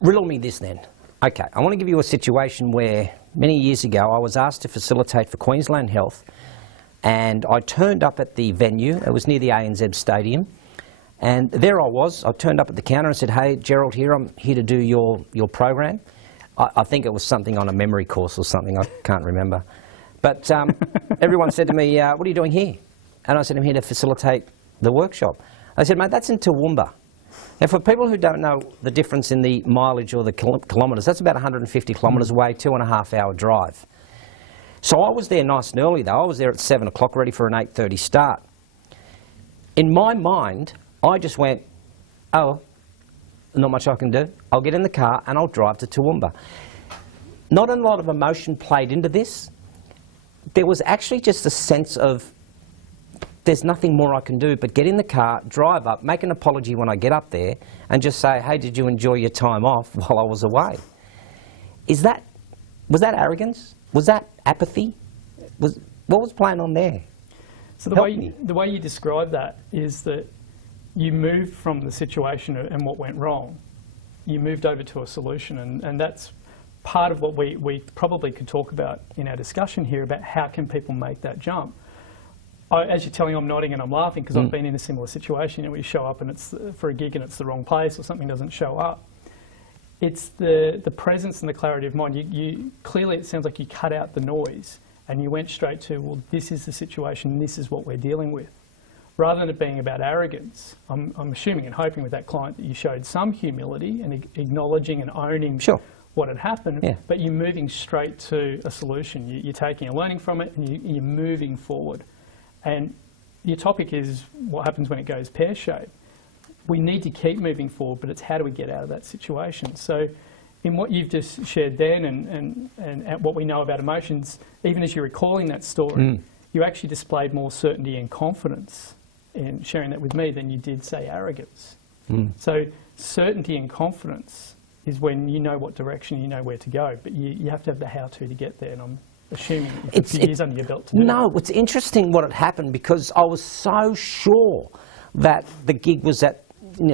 Riddle me this then. Okay, I want to give you a situation where many years ago I was asked to facilitate for Queensland Health, and I turned up at the venue. It was near the ANZ Stadium, and there I was. I turned up at the counter and said, "Hey, Gerald here. I'm here to do your program." I think it was something on a memory course or something. I can't remember. But everyone said to me, "What are you doing here?" And I said, "I'm here to facilitate the workshop." I said, "Mate, that's in Toowoomba." Now, for people who don't know the difference in the mileage or the kilometres, that's about 150 kilometres away, 2.5 hour drive. So I was there nice and early though. I was there at 7 o'clock, ready for an 8:30 start. In my mind, I just went, oh, not much I can do. I'll get in the car and I'll drive to Toowoomba. Not a lot of emotion played into this. There was actually just a sense of, there's nothing more I can do but get in the car, drive up, make an apology when I get up there, and just say, hey, did you enjoy your time off while I was away? Was that arrogance? Was that apathy? What was playing on there? So the way you describe that is that you moved from the situation and what went wrong. You moved over to a solution, and that's part of what we probably could talk about in our discussion here about how can people make that jump. As you're telling, I'm nodding and I'm laughing because I've been in a similar situation. You know, we show up and it's for a gig and it's the wrong place, or something doesn't show up. It's the presence and the clarity of mind. You clearly, it sounds like you cut out the noise and you went straight to, well, this is the situation, this is what we're dealing with. Rather than it being about arrogance, I'm assuming and hoping with that client that you showed some humility and acknowledging and owning what had happened, but you're moving straight to a solution. You're taking a learning from it and you're moving forward. And your topic is what happens when it goes pear-shaped. We need to keep moving forward, but it's how do we get out of that situation? So in what you've just shared then and what we know about emotions, even as you're recalling that story, you actually displayed more certainty and confidence in sharing that with me than you did, say, arrogance. So certainty and confidence is when you know what direction, you know where to go, but you have to have the how-to get there. And I'm assuming it's a few years under your belt to do No, it's interesting what had happened because I was so sure that the gig was at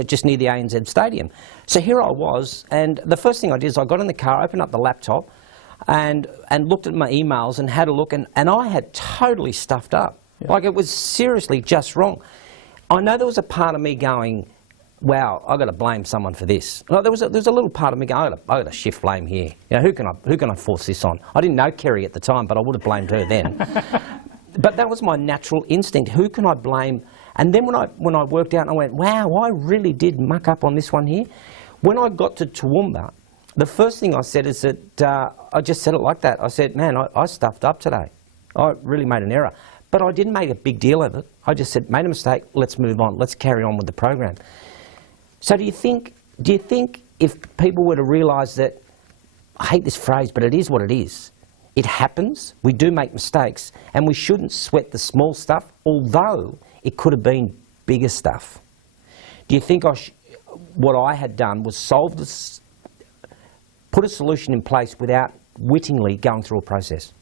just near the ANZ Stadium. So here I was, and the first thing I did is I got in the car, opened up the laptop, and looked at my emails and had a look, and I had totally stuffed up. Like it was seriously just wrong. I know there was a part of me going, wow, I've got to blame someone for this. Like there was a little part of me going, I've got to shift blame here. You know, who can I force this on? I didn't know Kerry at the time, but I would have blamed her then. But that was my natural instinct. Who can I blame? And then when I worked out and I went, wow, I really did muck up on this one here. When I got to Toowoomba, the first thing I said is that I just said it like that. I said, man, I stuffed up today. I really made an error. But I didn't make a big deal of it. I just said, made a mistake, let's move on. Let's carry on with the program. So do you think if people were to realise that, I hate this phrase, but it is what it is. It happens, we do make mistakes, and we shouldn't sweat the small stuff, although it could have been bigger stuff. Do you think what I had done was put a solution in place without wittingly going through a process?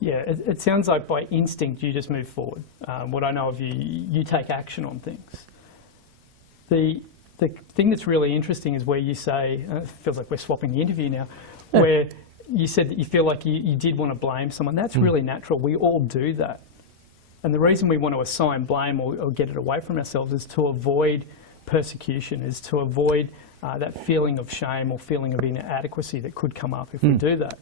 Yeah, it sounds like by instinct you just move forward. What I know of you, you take action on things. The thing that's really interesting is where you say, it feels like we're swapping the interview now, where you said that you feel like you did want to blame someone. That's really natural. We all do that. And the reason we want to assign blame or get it away from ourselves is to avoid persecution, is to avoid that feeling of shame or feeling of inadequacy that could come up if we do that.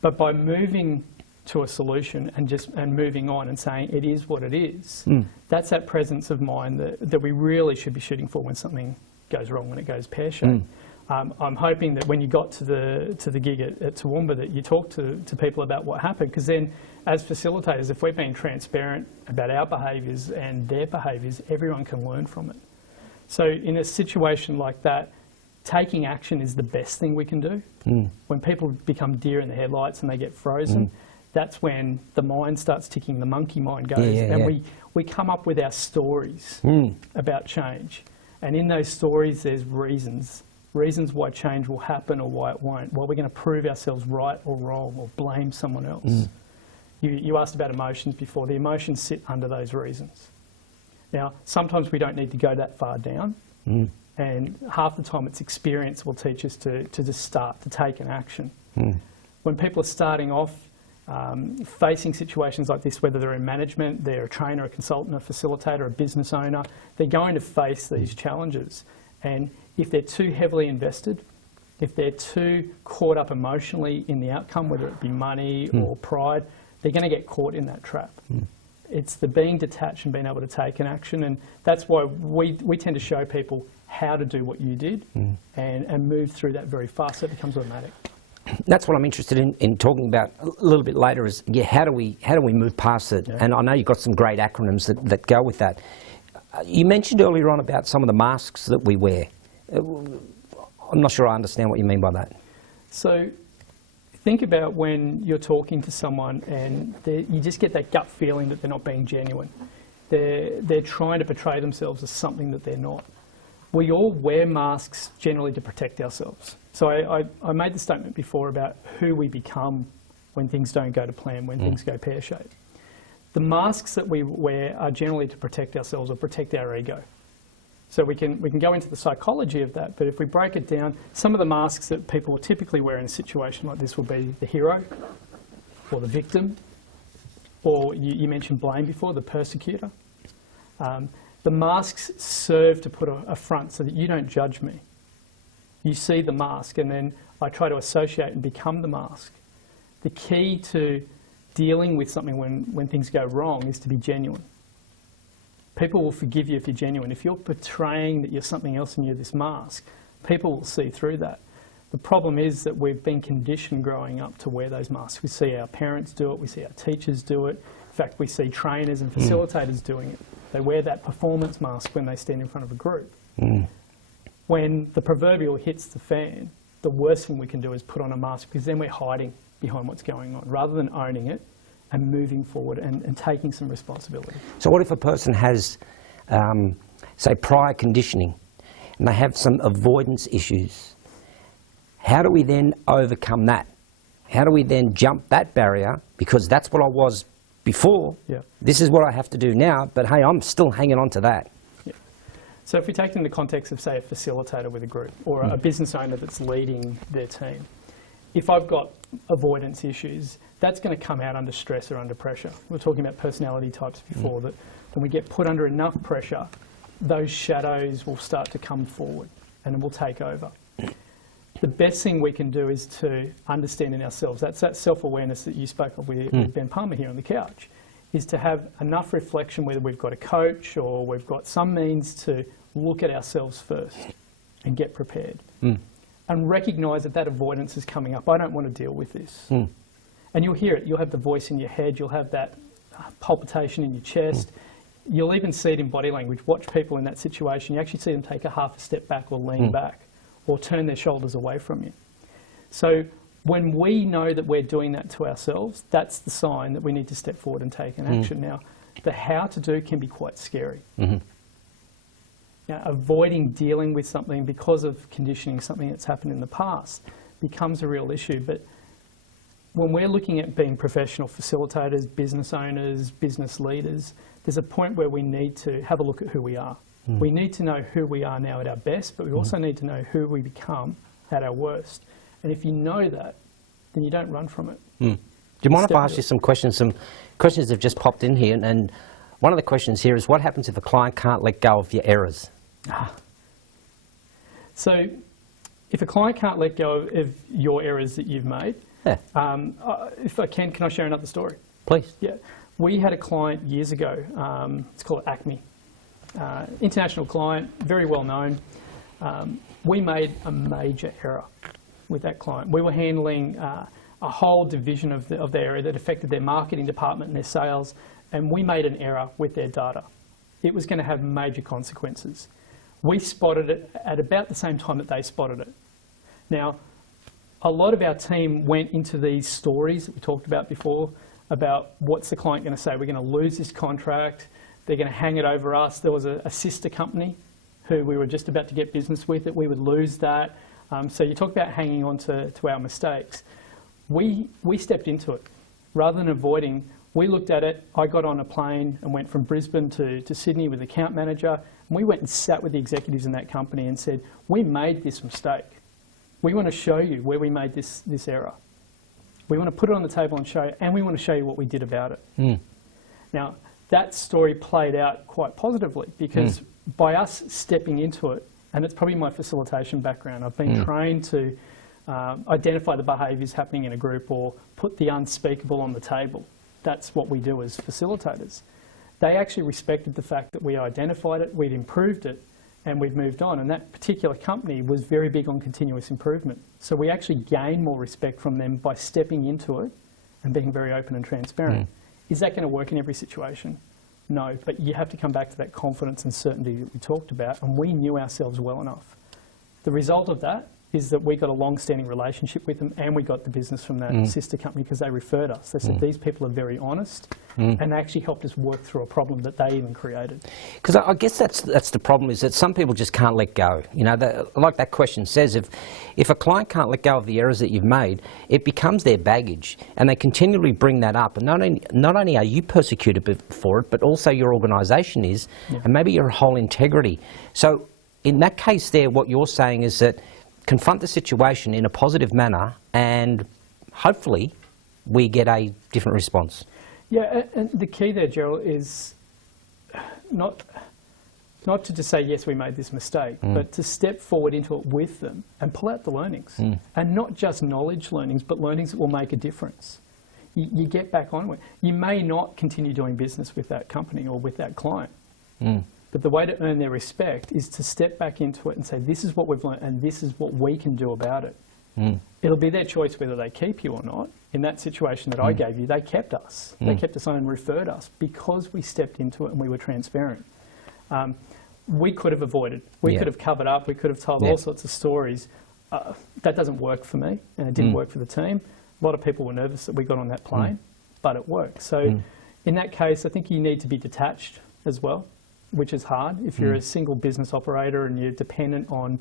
But by moving to a solution and moving on and saying it is what it is, that's that presence of mind that we really should be shooting for when something goes wrong, when it goes pear-shaped. I'm hoping that when you got to the gig at Toowoomba that you talked to people about what happened, because then as facilitators, if we're being transparent about our behaviours and their behaviours, everyone can learn from it. So in a situation like that, taking action is the best thing we can do. When people become deer in the headlights and they get frozen, that's when the mind starts ticking, the monkey mind goes, and we come up with our stories about change. And in those stories, there's reasons why change will happen or why it won't, why we're going to prove ourselves right or wrong or blame someone else. You asked about emotions before. The emotions sit under those reasons. Now, sometimes we don't need to go that far down. And half the time it's experience will teach us to just start, to take an action. When people are starting off facing situations like this, whether they're in management, they're a trainer, a consultant, a facilitator, a business owner, they're going to face these challenges. And if they're too heavily invested, if they're too caught up emotionally in the outcome, whether it be money or pride, they're going to get caught in that trap. It's the being detached and being able to take an action, and that's why we tend to show people how to do what you did and move through that very fast so it becomes automatic. That's what I'm interested in talking about a little bit later is, how do we move past it? Yeah. And I know you've got some great acronyms that go with that. You mentioned earlier on about some of the masks that we wear. I'm not sure I understand what you mean by that. So think about when you're talking to someone and you just get that gut feeling that they're not being genuine. They're trying to portray themselves as something that they're not. We all wear masks generally to protect ourselves. So I made the statement before about who we become when things don't go to plan, when things go pear-shaped. The masks that we wear are generally to protect ourselves or protect our ego. So we can go into the psychology of that, but if we break it down, some of the masks that people will typically wear in a situation like this will be the hero or the victim, or you mentioned blame before, the persecutor. The masks serve to put a front so that you don't judge me. You see the mask, and then I try to associate and become the mask. The key to dealing with something when things go wrong is to be genuine. People will forgive you if you're genuine. If you're portraying that you're something else and you're this mask, people will see through that. The problem is that we've been conditioned growing up to wear those masks. We see our parents do it, we see our teachers do it. In fact, we see trainers and facilitators doing it. They wear that performance mask when they stand in front of a group. When the proverbial hits the fan, the worst thing we can do is put on a mask, because then we're hiding behind what's going on, rather than owning it and moving forward and taking some responsibility. So what if a person has, say, prior conditioning, and they have some avoidance issues? How do we then overcome that? How do we then jump that barrier? Because that's what I was before. Yeah. This is what I have to do now, but hey, I'm still hanging on to that. Yeah. So if we take it in the context of, say, a facilitator with a group, or a business owner that's leading their team, if I've got avoidance issues, that's going to come out under stress or under pressure. We were talking about personality types before, that when we get put under enough pressure, those shadows will start to come forward and it will take over. The best thing we can do is to understand in ourselves, that's that self-awareness that you spoke of with Ben Palmer here on the couch, is to have enough reflection, whether we've got a coach or we've got some means to look at ourselves first and get prepared. And recognise that avoidance is coming up. I don't want to deal with this. And you'll hear it. You'll have the voice in your head. You'll have that palpitation in your chest. You'll even see it in body language. Watch people in that situation. You actually see them take a half a step back or lean back or turn their shoulders away from you. So when we know that we're doing that to ourselves, that's the sign that we need to step forward and take an action. Now, the how to do can be quite scary. Now, avoiding dealing with something because of conditioning, something that's happened in the past, becomes a real issue. But when we're looking at being professional facilitators, business owners, business leaders, there's a point where we need to have a look at who we are. We need to know who we are now at our best, but we also need to know who we become at our worst. And if you know that, then you don't run from it. Do you mind if I ask you some questions? Some questions have just popped in here, and one of the questions here is, what happens if a client can't let go of your errors? So if a client can't let go of your errors that you've made, if I can I share another story? Please. Yeah. We had a client years ago, it's called Acme. International client, very well known. We made a major error with that client. We were handling a whole division of their area that affected their marketing department and their sales, and we made an error with their data. It was going to have major consequences. We spotted it at about the same time that they spotted it. Now, a lot of our team went into these stories that we talked about before, about what's the client going to say? We're going to lose this contract, they're going to hang it over us. There was a sister company who we were just about to get business with, that we would lose that. So you talk about hanging on to our mistakes. We stepped into it. Rather than avoiding, We looked at it. I got on a plane and went from Brisbane to Sydney with the account manager. And we went and sat with the executives in that company and said, we made this mistake. We want to show you where we made this error. We want to put it on the table and show you, and we want to show you what we did about it. Now, that story played out quite positively because by us stepping into it, and it's probably my facilitation background, I've been trained to identify the behaviours happening in a group or put the unspeakable on the table. That's what we do as facilitators. They actually respected the fact that we identified it, we'd improved it, and we've moved on. And that particular company was very big on continuous improvement. So we actually gained more respect from them by stepping into it and being very open and transparent. Is that going to work in every situation? No, but you have to come back to that confidence and certainty that we talked about, and we knew ourselves well enough. The result of that is that we got a long-standing relationship with them, and we got the business from that sister company because they referred us. They said, these people are very honest, and they actually helped us work through a problem that they even created. Because I guess that's the problem, is that some people just can't let go. You know, like that question says, if a client can't let go of the errors that you've made, it becomes their baggage, and they continually bring that up. And not only are you persecuted for it, but also your organisation is, and maybe your whole integrity. So in that case there, what you're saying is that confront the situation in a positive manner, and hopefully we get a different response. Yeah, and the key there, Gerald, is not to just say, yes, we made this mistake, but to step forward into it with them and pull out the learnings. And not just knowledge learnings, but learnings that will make a difference. You get back on with it. You may not continue doing business with that company or with that client. But the way to earn their respect is to step back into it and say, this is what we've learned and this is what we can do about it. It'll be their choice whether they keep you or not. In that situation that I gave you, they kept us. They kept us on and referred us because we stepped into it and we were transparent. We could have avoided. We could have covered up. We could have told all sorts of stories. That doesn't work for me, and it didn't work for the team. A lot of people were nervous that we got on that plane, but it worked. So in that case, I think you need to be detached as well, which is hard. If you're a single business operator and you're dependent on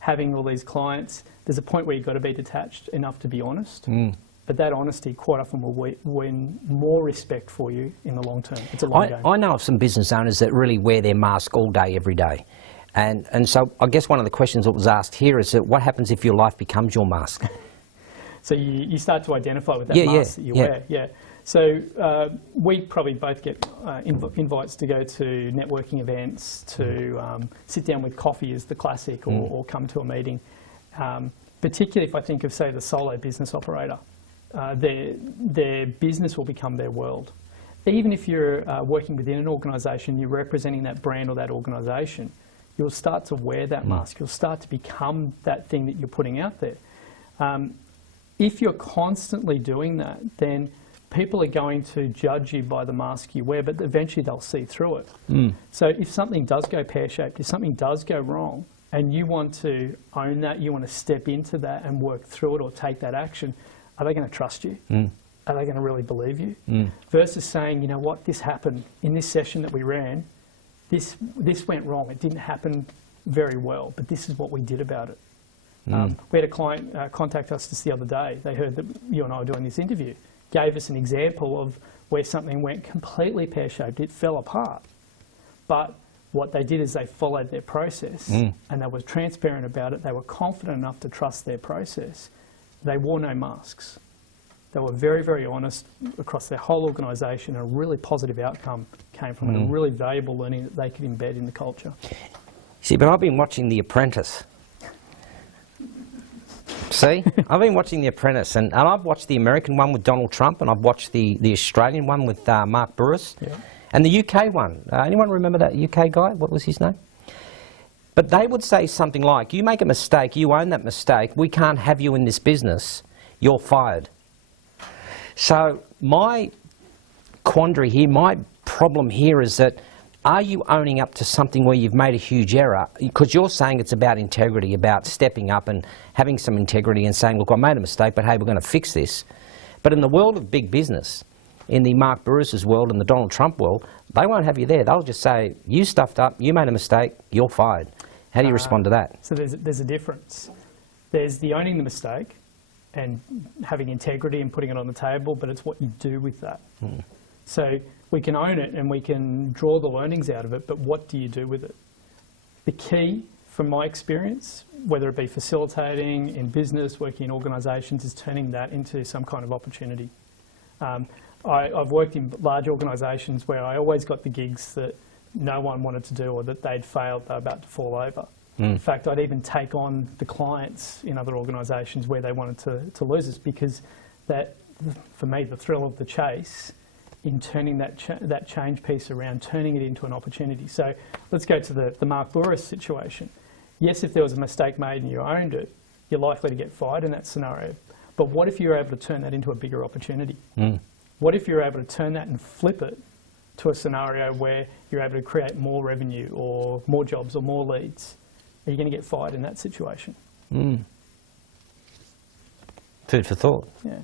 having all these clients, there's a point where you've got to be detached enough to be honest. But that honesty quite often will win more respect for you in the long term. It's a long game. I know of some business owners that really wear their mask all day, every day. And so I guess one of the questions that was asked here is that what happens if your life becomes your mask? So you start to identify with that mask that you wear. So we probably both get invites to go to networking events, to sit down with coffee is the classic, or come to a meeting. Particularly if I think of, say, the solo business operator. Their business will become their world. Even if you're working within an organisation, you're representing that brand or that organisation, you'll start to wear that mask. You'll start to become that thing that you're putting out there. If you're constantly doing that, then people are going to judge you by the mask you wear, but eventually they'll see through it. So if something does go pear-shaped, if something does go wrong, and you want to own that, you want to step into that and work through it or take that action, are they going to trust you? Are they going to really believe you? Versus saying, you know what, this happened in this session that we ran, this went wrong, it didn't happen very well, but this is what we did about it. We had a client contact us just the other day. They heard that you and I were doing this interview, gave us an example of where something went completely pear-shaped, it fell apart. But what they did is they followed their process and they were transparent about it. They were confident enough to trust their process. They wore no masks. They were very, very honest across their whole organisation. A really positive outcome came from it, a really valuable learning that they could embed in the culture. See, but I've been watching The Apprentice. See? I've been watching The Apprentice, and I've watched the American one with Donald Trump, and I've watched the Australian one with Mark Burris, and the UK one. Anyone remember that UK guy? What was his name? But they would say something like, you make a mistake, you own that mistake, we can't have you in this business, you're fired. So my quandary here, my problem here is that, are you owning up to something where you've made a huge error? Because you're saying it's about integrity, about stepping up and having some integrity and saying, look, I made a mistake, but hey, we're going to fix this. But in the world of big business, in the Mark Burris's world and the Donald Trump world, they won't have you there. They'll just say, you stuffed up, you made a mistake, you're fired. How do you respond to that? So there's a difference. There's the owning the mistake and having integrity and putting it on the table, but it's what you do with that. So we can own it and we can draw the learnings out of it, but what do you do with it? The key, from my experience, whether it be facilitating in business, working in organisations, is turning that into some kind of opportunity. I've worked in large organisations where I always got the gigs that no one wanted to do or that they'd failed, they were about to fall over. In fact, I'd even take on the clients in other organisations where they wanted to lose us, because that, for me, the thrill of the chase in turning that change piece around, turning it into an opportunity. So let's go to the Mark Bouris situation. Yes, if there was a mistake made and you owned it, you're likely to get fired in that scenario. But what if you're able to turn that into a bigger opportunity? What if you're able to turn that and flip it to a scenario where you're able to create more revenue or more jobs or more leads? Are you going to get fired in that situation? Food for thought. Yeah.